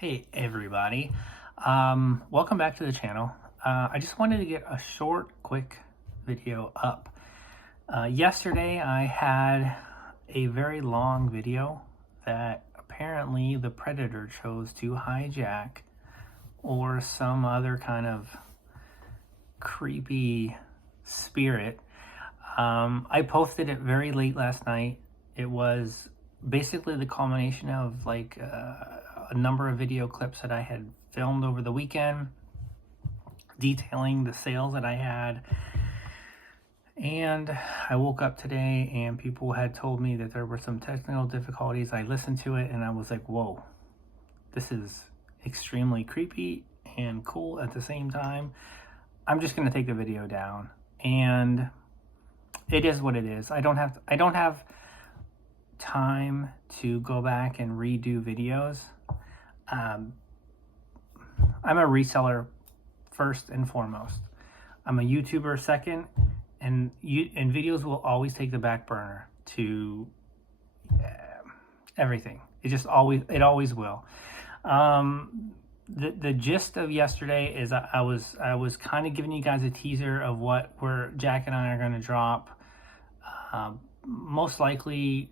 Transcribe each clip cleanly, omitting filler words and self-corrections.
Hey everybody, welcome back to the channel. I just wanted to get a short, quick video up. Yesterday I had a very long video that apparently the predator chose to hijack or some other kind of creepy spirit. I posted it very late last night. It was basically the culmination of a number of video clips that I had filmed over the weekend detailing the sales that I had. And I woke up today and people had told me that there were some technical difficulties. I listened to it and I was like, whoa, this is extremely creepy and cool at the same time. I'm just going to take the video down, and it is what it is. I don't have time to go back and redo videos. I'm a reseller first and foremost. I'm a YouTuber second, and videos will always take the back burner to everything. It always will. The gist of yesterday is I was kind of giving you guys a teaser of what Jack and I are going to drop. Most likely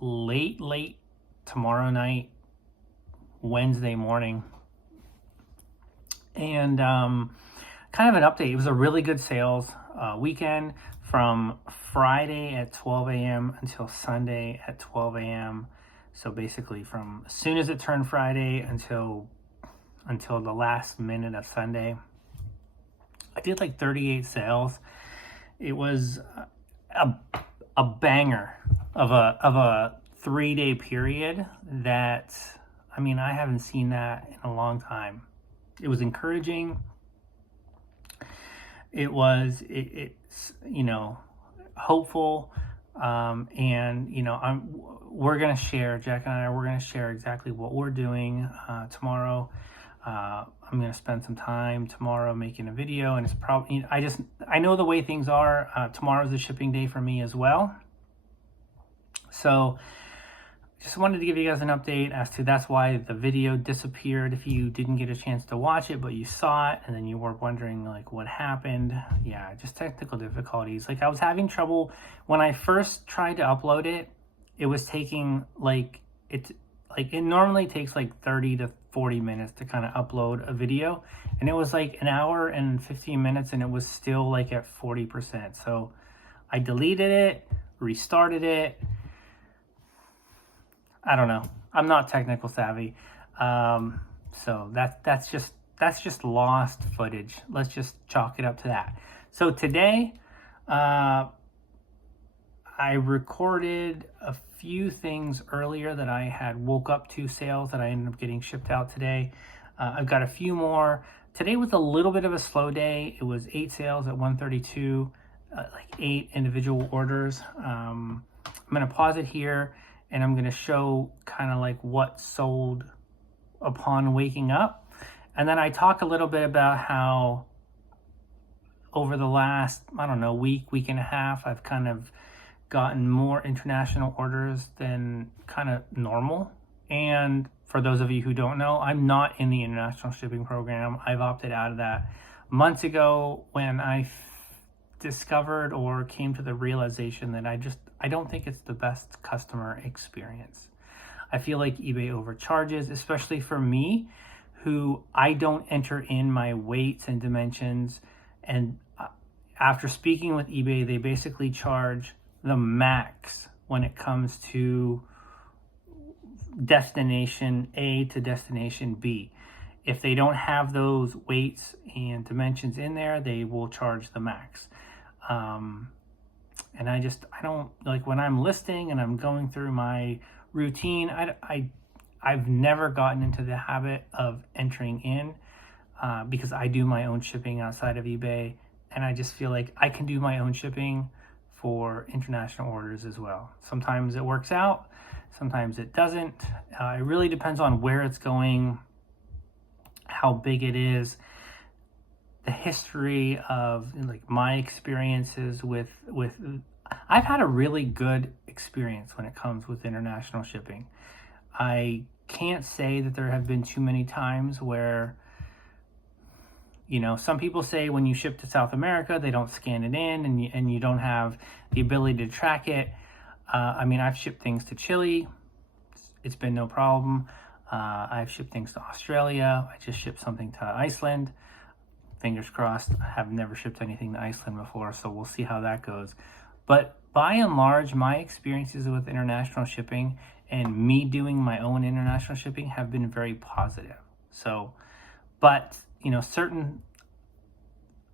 late tomorrow night, Wednesday morning. And kind of an update. It was a really good sales weekend from Friday at 12 a.m. until Sunday at 12 a.m. So basically from as soon as it turned Friday until the last minute of Sunday. I did like 38 sales. It was a banger of a 3-day period that, I mean, I haven't seen that in a long time. It was encouraging. It's hopeful. And we're gonna share, Jack and I, we're gonna share exactly what we're doing tomorrow. I'm gonna spend some time tomorrow making a video, and it's probably, I know the way things are. Tomorrow's the shipping day for me as well. So just wanted to give you guys an update as to that's why the video disappeared. If you didn't get a chance to watch it, but you saw it and then you were wondering like what happened. Yeah, just technical difficulties. Like I was having trouble when I first tried to upload it. It was taking it normally takes like 30 to 40 minutes to kind of upload a video. And it was like an hour and 15 minutes and it was still like at 40%. So I deleted it, restarted it. I don't know. I'm not technical savvy. So that's just lost footage. Let's just chalk it up to that. So today, I recorded a few things earlier that I had woke up to sales that I ended up getting shipped out today. I've got a few more. Today was a little bit of a slow day. It was 8 sales at 132, like 8 individual orders. I'm going to pause it here, and I'm going to show kind of like what sold upon waking up. And then I talk a little bit about how over the last, I don't know, week and a half, I've kind of gotten more international orders than kind of normal. And for those of you who don't know, I'm not in the international shipping program. I've opted out of that months ago when I discovered or came to the realization that I don't think it's the best customer experience. I feel like eBay overcharges, especially for me, who I don't enter in my weights and dimensions. And after speaking with eBay, they basically charge the max when it comes to destination A to destination B. If they don't have those weights and dimensions in there, they will charge the max. And I don't like when I'm listing and I'm going through my routine. I've never gotten into the habit of entering in because I do my own shipping outside of eBay, and I just feel like I can do my own shipping for international orders as well. Sometimes it works out, sometimes it doesn't. It really depends on where it's going, how big it is, the history of like my experiences with I've had a really good experience when it comes with international shipping. I can't say that there have been too many times where, you know, some people say when you ship to South America, they don't scan it in and you don't have the ability to track it. I mean, I've shipped things to Chile. It's been no problem. I've shipped things to Australia. I just shipped something to Iceland. Fingers crossed. I have never shipped anything to Iceland before, so we'll see how that goes. But by and large, my experiences with international shipping and me doing my own international shipping have been very positive. So, but, you know, certain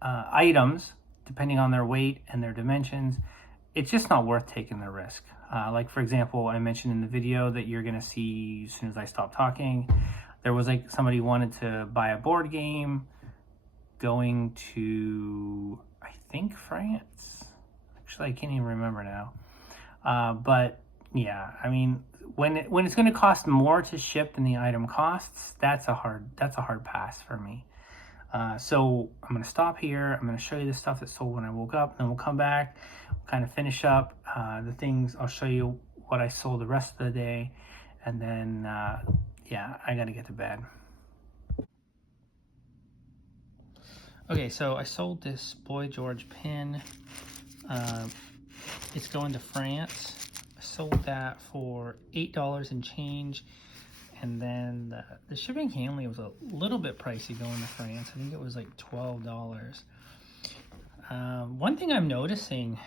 items, depending on their weight and their dimensions, it's just not worth taking the risk. Like, for example, I mentioned in the video that you're going to see as soon as I stop talking, there was like somebody wanted to buy a board game going to, I think, France. Actually, I can't even remember now. But yeah, I mean, when it's going to cost more to ship than the item costs, that's a hard pass for me. So I'm going to stop here. I'm going to show you the stuff that sold when I woke up, and then we'll come back, we'll kind of finish up the things. I'll show you what I sold the rest of the day, and then yeah, I got to get to bed. Okay, so I sold this Boy George pin. It's going to France. I sold that for $8 and change. And then the shipping handling was a little bit pricey going to France. I think it was like $12. One thing I'm noticing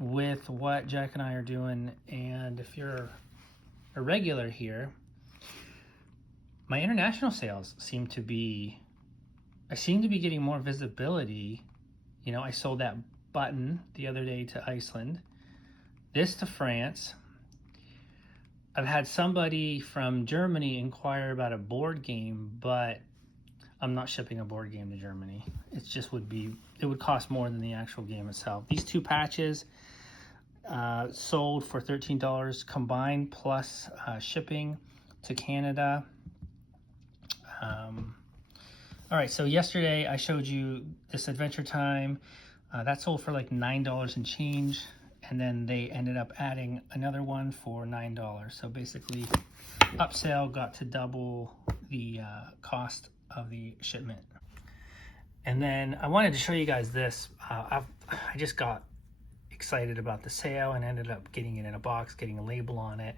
with what Jack and I are doing, and if you're a regular here, my international sales seem to be getting more visibility. You know, I sold that button the other day to Iceland, this to France. I've had somebody from Germany inquire about a board game, but I'm not shipping a board game to Germany. It just would cost more than the actual game itself. These two patches sold for $13 combined plus shipping to Canada. All right, so yesterday I showed you this Adventure Time. That sold for like $9 and change. And then they ended up adding another one for $9. So basically, upsell got to double the cost of the shipment. And then I wanted to show you guys this. I just got excited about the sale and ended up getting it in a box, getting a label on it,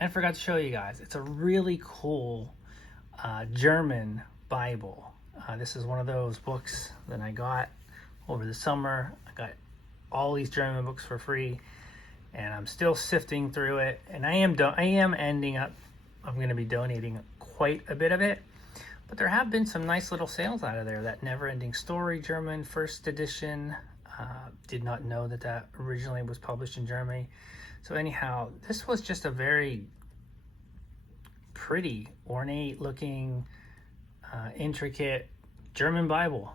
and forgot to show you guys. It's a really cool German Bible. This is one of those books that I got over the summer. I got all these German books for free, and I'm still sifting through it, and I am ending up, I'm going to be donating quite a bit of it, but there have been some nice little sales out of there. That Never Ending Story German first edition, did not know that originally was published in Germany. So anyhow, this was just a very pretty, ornate looking, intricate German Bible.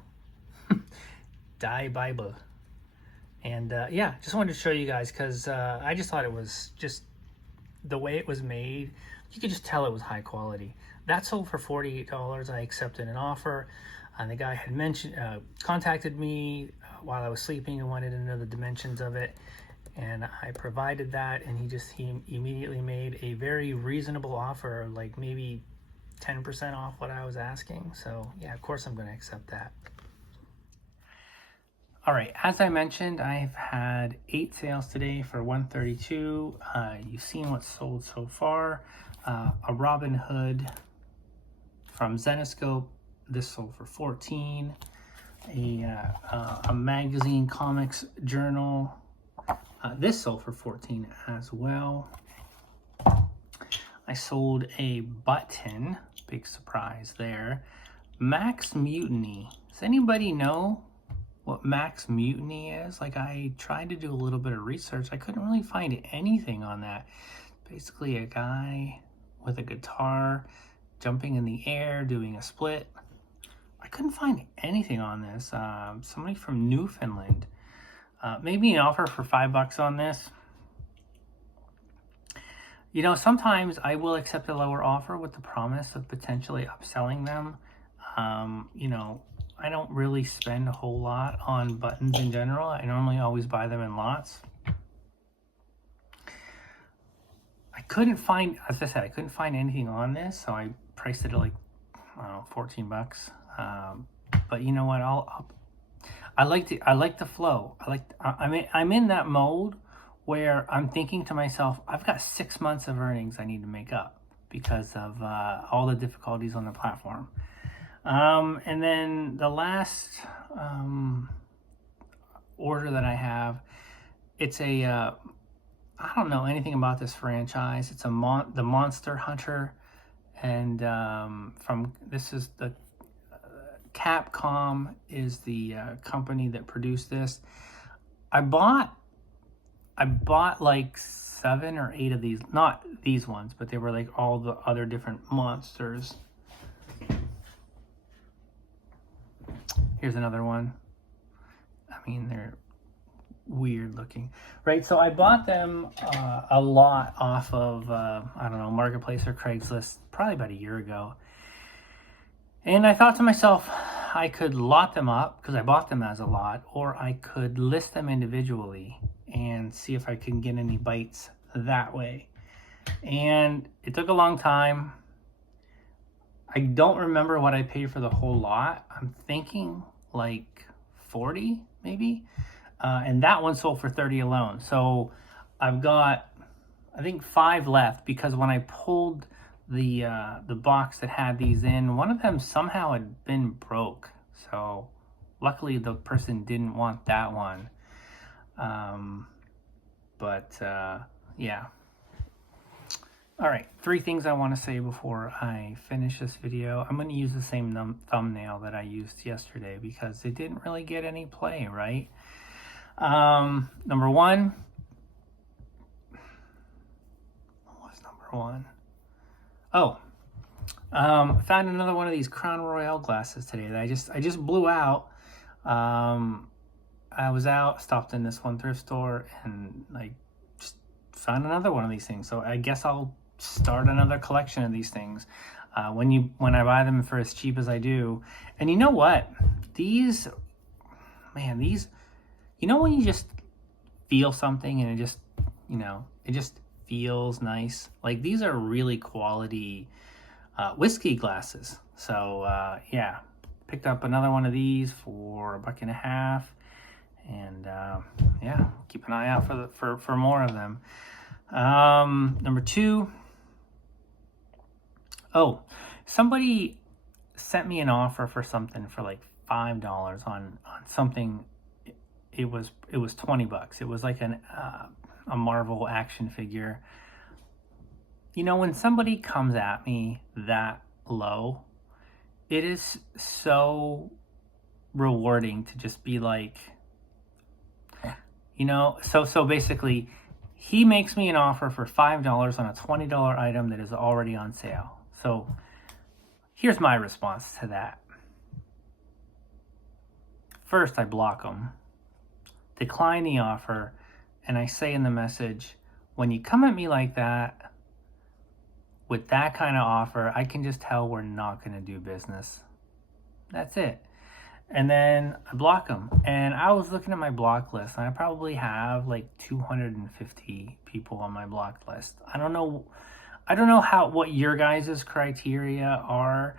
Die Bible. And yeah, just wanted to show you guys because I just thought it was just the way it was made. You could just tell it was high quality. That sold for $48. I accepted an offer. And the guy had contacted me while I was sleeping and wanted to know the dimensions of it. And I provided that, and he immediately made a very reasonable offer, like maybe 10% off what I was asking. So yeah, of course I'm going to accept that. All right, as I mentioned, I've had 8 sales today for $132. You've seen what's sold so far. A Robin Hood from Zenoscope. This sold for $14. A magazine comics journal. This sold for $14 as well. I sold a button. Big surprise there. Max Mutiny. Does anybody know what Max Mutiny is? Like, I tried to do a little bit of research. I couldn't really find anything on that. Basically a guy with a guitar jumping in the air, doing a split. I couldn't find anything on this. Somebody from Newfoundland. Maybe an offer for $5 on this. You know, sometimes I will accept a lower offer with the promise of potentially upselling them. You know, I don't really spend a whole lot on buttons in general. I normally always buy them in lots. I couldn't find, as I said, I couldn't find anything on this, so I priced it at like, I don't know, 14 bucks. But you know what? I like the flow. I'm in that mode where I'm thinking to myself, I've got 6 months of earnings I need to make up because of all the difficulties on the platform. And then the last order that I have, it's a I don't know anything about this franchise. It's the Monster Hunter, and this is the Capcom is the company that produced this. I bought like 7 or 8 of these, not these ones, but they were like all the other different monsters. Here's another one. I mean, they're weird looking, right? So I bought them a lot off of I don't know, Marketplace or Craigslist probably about a year ago, and I thought to myself, I could lot them up because I bought them as a lot, or I could list them individually and see if I can get any bites that way. And it took a long time. I don't remember what I paid for the whole lot. I'm thinking like 40 maybe. And that one sold for 30 alone. So I've got, I think 5 left, because when I pulled the box that had these in, one of them somehow had been broke. So luckily the person didn't want that one. Yeah. All right, 3 things I want to say before I finish this video. I'm going to use the same thumbnail that I used yesterday because it didn't really get any play, right? Number 1. What was number 1? Oh, found another one of these Crown Royale glasses today that I just blew out. I was out, stopped in this one thrift store, and I just found another one of these things. So I guess I'll start another collection of these things when I buy them for as cheap as I do. And you know what? These, you know when you just feel something and it just, it just feels nice? Like, these are really quality whiskey glasses. So yeah, picked up another one of these for $1.50. And yeah, keep an eye out for more of them. Number 2. Oh, somebody sent me an offer for something for like $5 on something. It was $20. It was like a Marvel action figure. You know, when somebody comes at me that low, it is so rewarding to just be like, so basically he makes me an offer for $5 on a $20 item that is already on sale. So here's my response to that. First, I block them, decline the offer, and I say in the message, when you come at me like that, with that kind of offer, I can just tell we're not going to do business. That's it. And then I block them. And I was looking at my block list, and I probably have like 250 people on my block list. I don't know what your guys' criteria are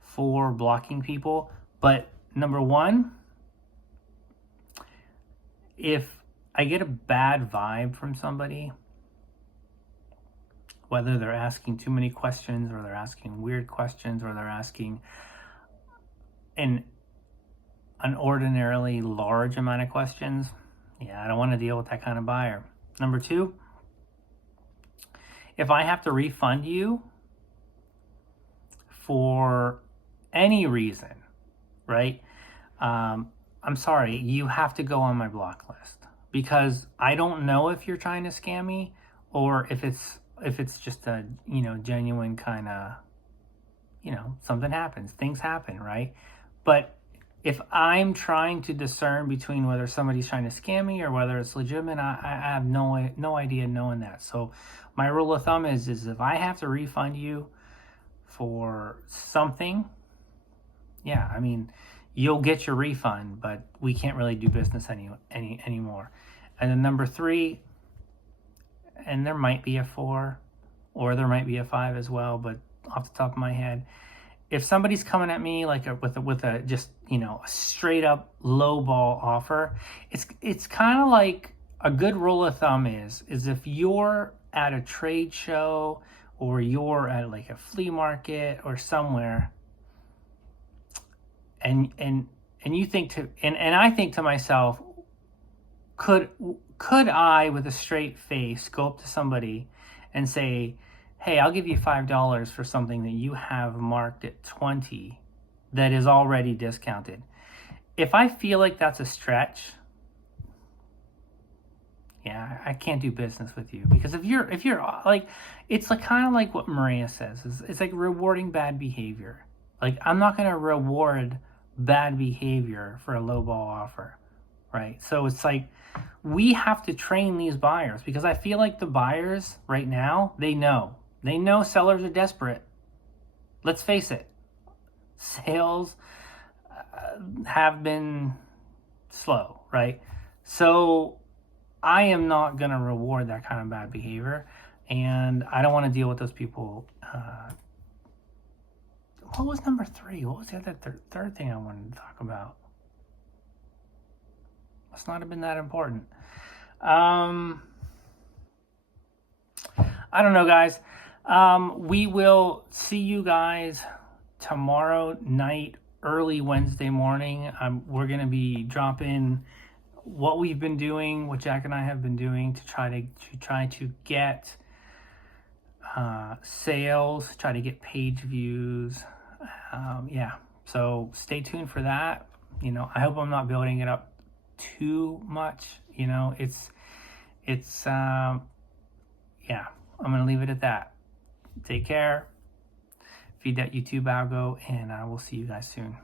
for blocking people, but number 1, if I get a bad vibe from somebody, whether they're asking too many questions, or they're asking weird questions, or they're asking an ordinarily large amount of questions, yeah, I don't want to deal with that kind of buyer. Number 2, if I have to refund you for any reason, right? I'm sorry, you have to go on my block list, because I don't know if you're trying to scam me, or if it's just a, genuine kind of, something happens, things happen, right? But if I'm trying to discern between whether somebody's trying to scam me or whether it's legitimate, I have no idea knowing that. So my rule of thumb is if I have to refund you for something, yeah, I mean, you'll get your refund, but we can't really do business anymore. And then number 3, and there might be a 4, or there might be a 5 as well, but off the top of my head, if somebody's coming at me like with a just, you know, a straight up low ball offer, it's kind of like a good rule of thumb is if you're at a trade show or you're at like a flea market or somewhere, and you think to and I think to myself, could I with a straight face go up to somebody and say, hey, I'll give you $5 for something that you have marked at 20 that is already discounted? If I feel like that's a stretch, yeah, I can't do business with you. Because if you're like, it's like kind of like what Maria says, it's like rewarding bad behavior. Like, I'm not going to reward bad behavior for a lowball offer, right? So it's like, we have to train these buyers, because I feel like the buyers right now, they know sellers are desperate. Let's face it, sales have been slow, right? So I am not going to reward that kind of bad behavior, and I don't want to deal with those people. What was number 3? What was the other third thing I wanted to talk about? Must not have been that important. I don't know, guys. We will see you guys tomorrow night, early Wednesday morning. We're going to be dropping what we've been doing, what Jack and I have been doing to try to get sales, try to get page views. Yeah, so stay tuned for that. You know, I hope I'm not building it up too much. You know, it's yeah, I'm gonna leave it at that. Take care, feed that YouTube algo, and I will see you guys soon.